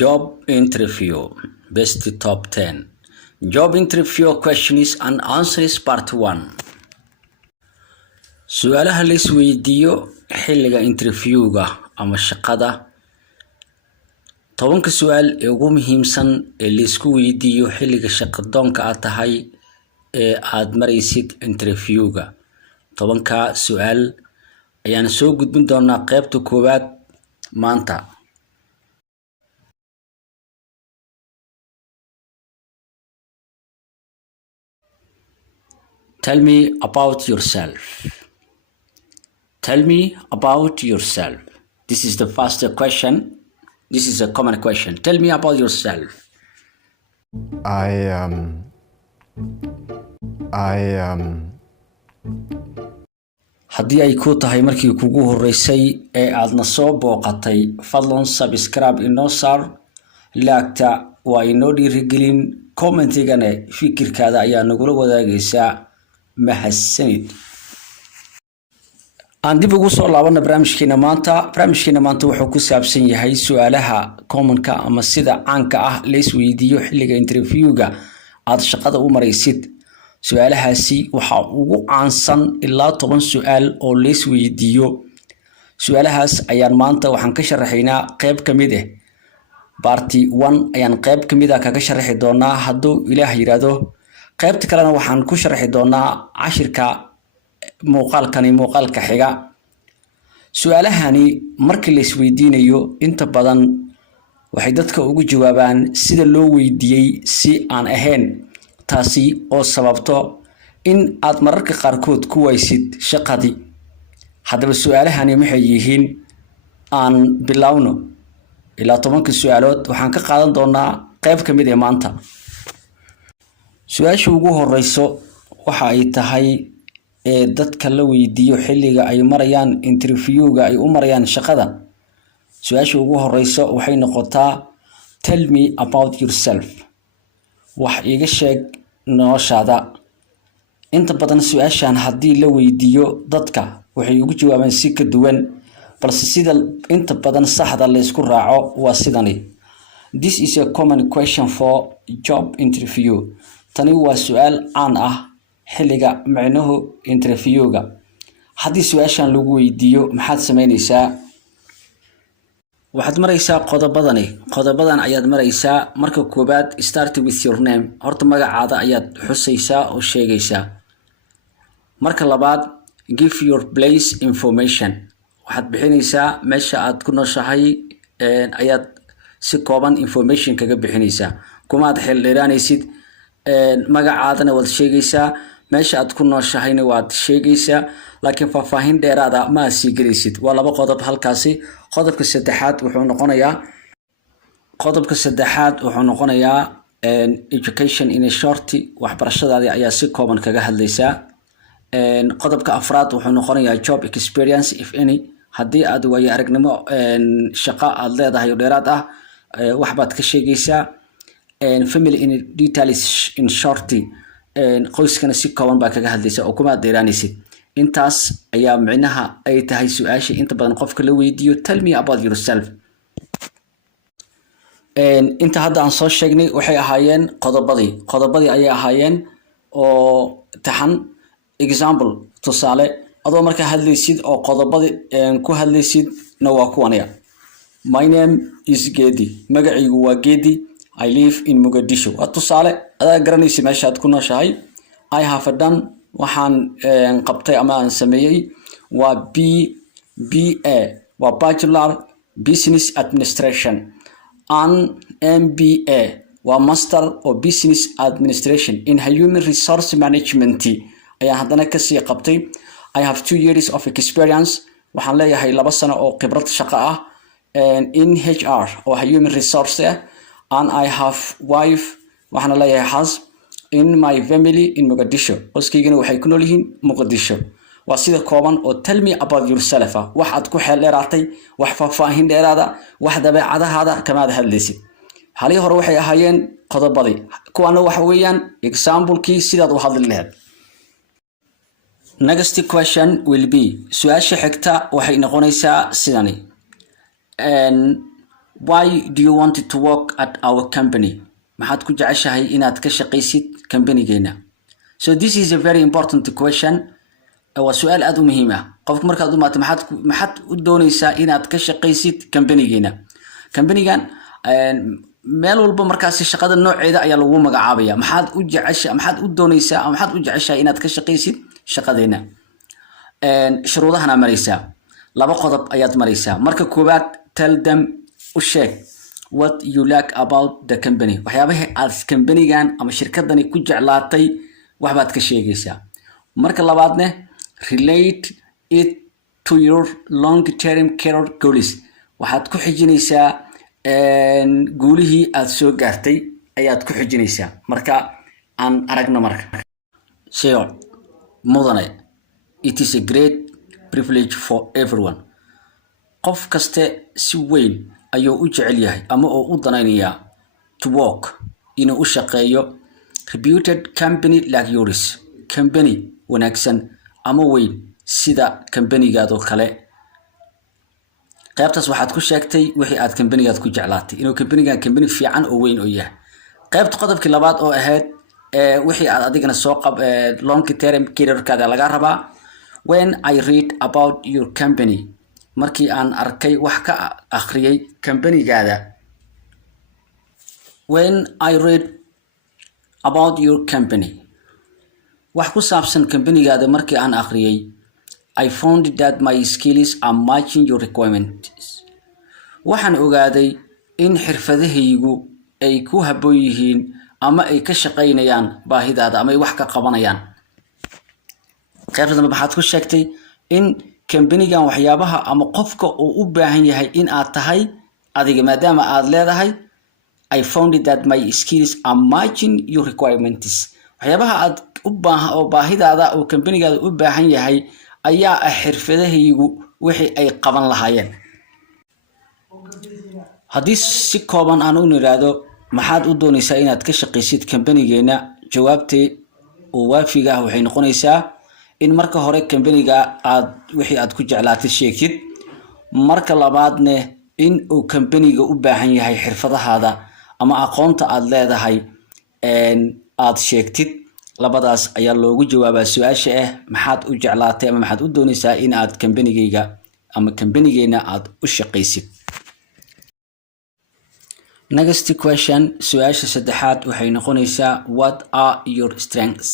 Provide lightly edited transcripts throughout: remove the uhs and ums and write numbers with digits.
Job interview, best top 10. Job interview questions and answers part 1. Su'aalaha la isweydiiyo xilliga interviewga ama shaqada. Tobanka su'aal ee ugu muhiimsan ee la isku weydiiyo xilliga shaqadoonka aad tahay ee aad maraysid interviewga. Tobanka su'aal ayaan soo gudbin doonaa qaybta koowaad maanta. Tell me about yourself. Tell me about yourself. This is the first question. This is a common question. Tell me about yourself. Haddii ay ku tahay markii kugu horeysay ee aadna soo booqatay, fadlan subscribe inoo saar, laagta waa inoo dhiirigelin, commentigana fikirkaada ayaa nagula wadaagaysaa. Mahadsanid. aan dib ugu soo laabana barnaamijkeena maanta wuxuu ku saabsan yahay su'aalaha commonka ama sida caanka ah la isweydiiyo xilliga interviewga aad shaqada u maraysid. su'aalahaasi waxa ugu caansan ilaa 10 su'aal oo la isweydiiyo. su'aalahaas ayaan maanta waxaan ka sharaxaynaa qayb kamid ah. Party 1 ayaan qayb kamid ah kaga sharaxi doonaa hadduu Ilaahay yiraahdo. qaybta kalena waxaan ku sharaxi doonaa cashirka muuqaalka xiga. su'aalahani markii la isweydiinayo inta badan waxay dadka ugu jawaabaan sida loo weydiiyay si aan ahayn, taasi oo sababto in aad mararka qaarkood ku waysid shaqadii. haddaba su'aalahani maxay yihiin? aan bilowno. ilaa 10 su'aalood waxaan ka qaadan doonaa qayb kamid ah maanta. su'aasha ugu horeyso waxa ay tahay ee dadka la weydiiyo xilliga ay marayaan interviewga ay u marayaan shaqada. su'aasha ugu horeyso waxay noqotaa tell me about yourself. wax iga sheeg noloshaada. inta badan su'aashan haddii la weydiiyo dadka waxay ugu jawaabaan si ka duwan, balse sida inta badan saxda la isku raaco waa sidani. This is a common question for job interview. tani waa su'aal caan ah xilliga macnaha interviewga. haddii su'aashan lagu weydiiyo maxaad sameynaysaa? waxaad maraysaa qodobadan ayaad maraysaa. marka koobaad start with your name. horta magacaada ayaad xusaysaa oo sheegaysaa. marka labaad give your place information. waxaad bixinaysaa meesha aad ku nooshahay ayaad si kooban information kaga bixinaysaa. kumaad xil dheeraanaysid. magacaadana waad sheegaysaa, meesha aad ku nooshahayna waad sheegaysaa, laakiin faahfaahin dheeraada ma sii gelaysid. waa laba qodob halkaasi. qodobka saddexaad wuxuu noqonayaa education in a short. waxbarashadaada ayaa si kooban kaga hadlaysaa. qodobka afraad wuxuu noqonayaa job experience if any. haddii aad waayo aragnimo shaqo aad leedahay oo dheeraad ah waxbaad ka sheegaysaa. family in details in short. qoyskana si kooban baa kaga hadlaysa oo kuma dheeraanaysid. intaas ayaa macnaha ay tahay su'aasha inta badan qofka la weydiiyo tell me about yourself. inta hadda aan soo sheegnay waxay ahaayeen qodobadii ayay ahaayeen oo taxan. example tusaale adoo marka hadlaysid oo qodobadii ku hadlaysid na waa kuwanaya. my name is Gedi. magacaygu waa Gedi. I live in Mogadishu. waa tusaale adaa garanaysa meesha aad ku nooshahay. I have done waxaan qabtay ama aan sameeyay waa BA waa Bachelor Business Administration. an MBA waa Master of Business Administration in Human Resource Management. ayaan haddana kasii qabtay. I have 2 years of experience. waxaan leeyahay 2 sano oo khibrad shaqo ah in HR oo Human Resource ah. and I have wife waxaan leeyahay house in my family in Mogadishu. qoyskaygana waxay ku nool yihiin Mogadishu. waa sida kooban oo tell me about yourself. wax aad ku xeel dheeraatay, wax faahfaahin dheeraada, wax dabeecadahaada kamaad hadlaysid. halii hore waxay ahaayeen qodobadii. kuwana waxa weeyaan example-kii sidaad u hadli lahayd. next question will be. su'aasha xigta waxay noqonaysaa sidani. why do you want to work at our company maxaad ku jeceshahay inaad ka shaqaysid companygeena so this is a very important question waa su'aal aad u muhiim ah qofka markaad u maato maxaad u doonaysaa inaad ka shaqaysid companygeena companygan meel walba markaas shaqada nooceeda ayaa lagu magacaabaya maxaad u jeceshahay maxaad u doonaysaa ama maxaad u jeceshahay inaad ka shaqaysid shaqadeena shuruudahana maraysaa laba qodob ayaad maraysaa marka koowaad tell them u sheeg what you like about the company waxyaabaha aad companygan ama shirkadani ku jeclaatay waxbaad ka sheegaysaa marka labaadna relate it to your long term career goals waxaad ku xijinaysaa guulihii aad soo gaartay ayaad ku xijinaysaa marka aan aragno marka sheego mudane it is a great privilege for everyone qof kaste si weyn ayuu u jecel yahay ama oo u danaynayaa to work inuu u shaqeeyo reputed company like yours company wanaagsan ama weyn sida companygaadoo kale qaybtaas waxaad ku sheegtay wixii aad companygaad ku jeclaatay inuu companygan company fiican oo weyn oo yahay qaybta qodobkii labaad oo ahayd wixii aad adigana soo long term career-kaada laga rabaa when I read about your company markii aan arkay wax ka akhriyay companygaada when I read about your company wax ku saabsan companygaada markii aan akhriyay I found that my skills are matching your requirements waxaan ogaaday in xirfadahaygu ay ku habboon yihiin ama ay ka shaqaynayaan baahidaada ama ay wax ka qabanayaan qaybtan waxaad ku sheegtay in companygan waxyaabaha ama qofka uu u baahan yahay in aad tahay adiga maadaama aad leedahay I found that my skills are matching your requirements waxyaabaha aad u baahan oo baahidaada oo companygaada u baahan yahay ayaa ah xirfadahaygu wixii ay qaban lahaayeen haddii si kooban aan u niraado maxaad u doonaysaa inaad ka shaqaysid companygeena jawaabtee oo waafiga ah waxay noqonaysaa in marka hore companyga aad wixii aad ku jeclaatay sheegtid marka labaadna in uu companyga u baahan yahay xirfadahaada ama aqoonta aad leedahay aad sheegtid labadaas ayaa loogu jawaabaa su'aasha ah maxaad u jeclaatay ama maxaad u doonaysaa in aad companygeyga ama companygeena aad u shaqaysid next question su'aasha saddexaad waxay noqonaysaa what are your strengths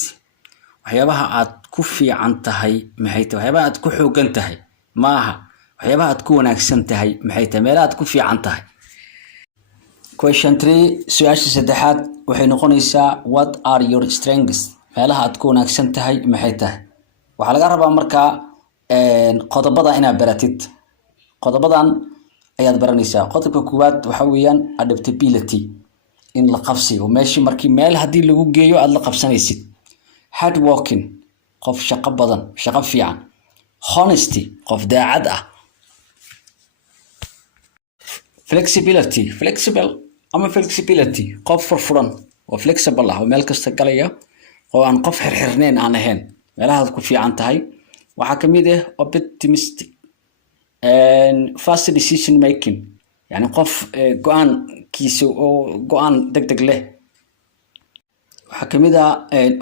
waxyaabaha aad ku fiican tahay maxay tahay waxyaabaha aad ku xoogan tahay maaha waxyaabaha aad ku wanaagsan tahay maxay tahay meelaha aad ku fiican tahay question 3 su'aasha saddexaad waxay noqonaysaa what are your strengths meelaha aad ku wanaagsan tahay maxay tahay waxa laga rabaa marka qodobada inaad baratid qodobadan ayaad baranaysaa qodobka koowaad waxa weeyaan adaptability in la qabsiyo meeshii markii meel hadii lagu geeyo aad la qabsanaysid hard working qof shaqo badan shaqo fiican honesty qof daacad ah flexibility qof furfuran oo flexible ah oo meel kasta galaya oo aan qof xirxirneen aan ahayn meelaha aad ku fiican tahay waxa kamid ah optimistic and fast decision making yani qof go'aan degdeg leh waxa kamid ah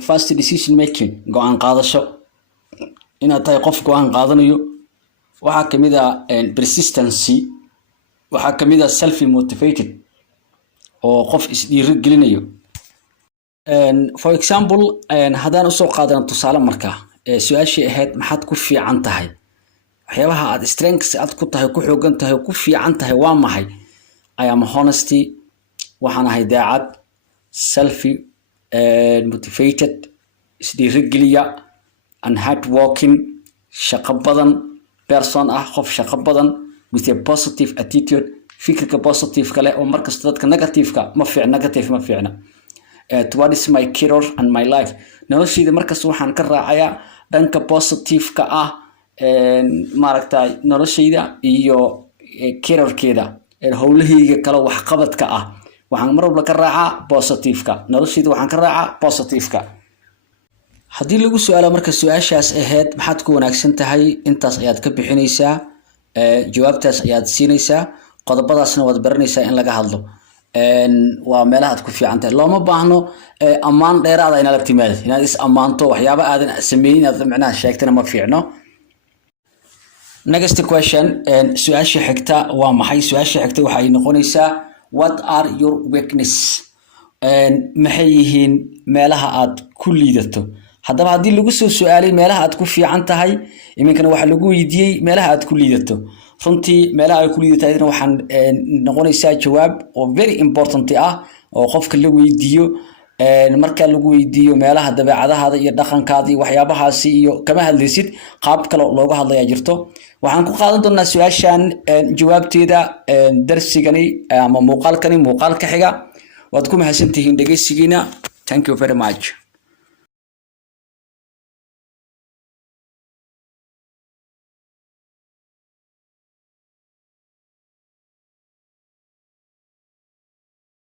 fast decision making go'aan qaadasho inaad tahay qof go'aan qaadanayo waxa kamid ah persistency waxa kamid ah self motivated oo qof isdhiiri gelinayo for example hadaan u soo qaadano tusaale marka su'aashii ahayd maxaad ku fiican tahay waxyaabaha aad strengths aad ku tahay ku xoogan tahay ku fiican tahay waa maxay I am honesty waxaan ahay daacad self motivated isdhiiri geliya and hard working shaqo badan person ah qof shaqo badan with a positive attitude fikirka positive kale oo markasta dadka negative-ka ma fiicna towards my career and my life noloshayda markasta waxaan ka raacayaa dhanka positive-ka ah maaragtay noloshayda iyo career-keeda howlahayga kale wax qabadka ah waxaan mar walba ka raacaa positive-ka noloshayda waxaan ka raacaa positive-ka haddii lagu su'aalo marka su'aashaas ahayd maxaad ku wanaagsan tahay intaas ayaad ka bixinaysaa jawaabtaas ayaad siinaysaa qodobadaasna waad baranaysaa in laga hadlo waa meelaha aad ku fiican tahay looma baahno ammaan dheeraad ah inaad la timaado inaad is ammaanto waxyaabo aadan sameeynin aad macnaha sheegtana ma fiicno. Next question su'aasha xigta waa maxay? Su'aasha xigta waxay noqonaysaa what are your weakness? maxay yihiin meelaha aad ku liidato? haddaba haddii lagu soo su'aalay meelaha aad ku fiican tahay iminkana waxa lagu weydiiyey meelaha aad ku liidato. runtii meelaha ay ku liidatayna waxaan noqonaysaa jawaab oo very important ah oo qofka la weydiiyo marka lagu weydiiyo meelaha dabeecadahaada iyo dhaqankaada iyo waxyaabahaasi iyo kama hadlaysid qaab kale looga hadlaya jirto. waxaan ku qaadan doonaa su'aashan jawaabteeda darsigani ama muuqaalka xiga. waad ku mahadsantihiin dhageysigiina. Thank you very much.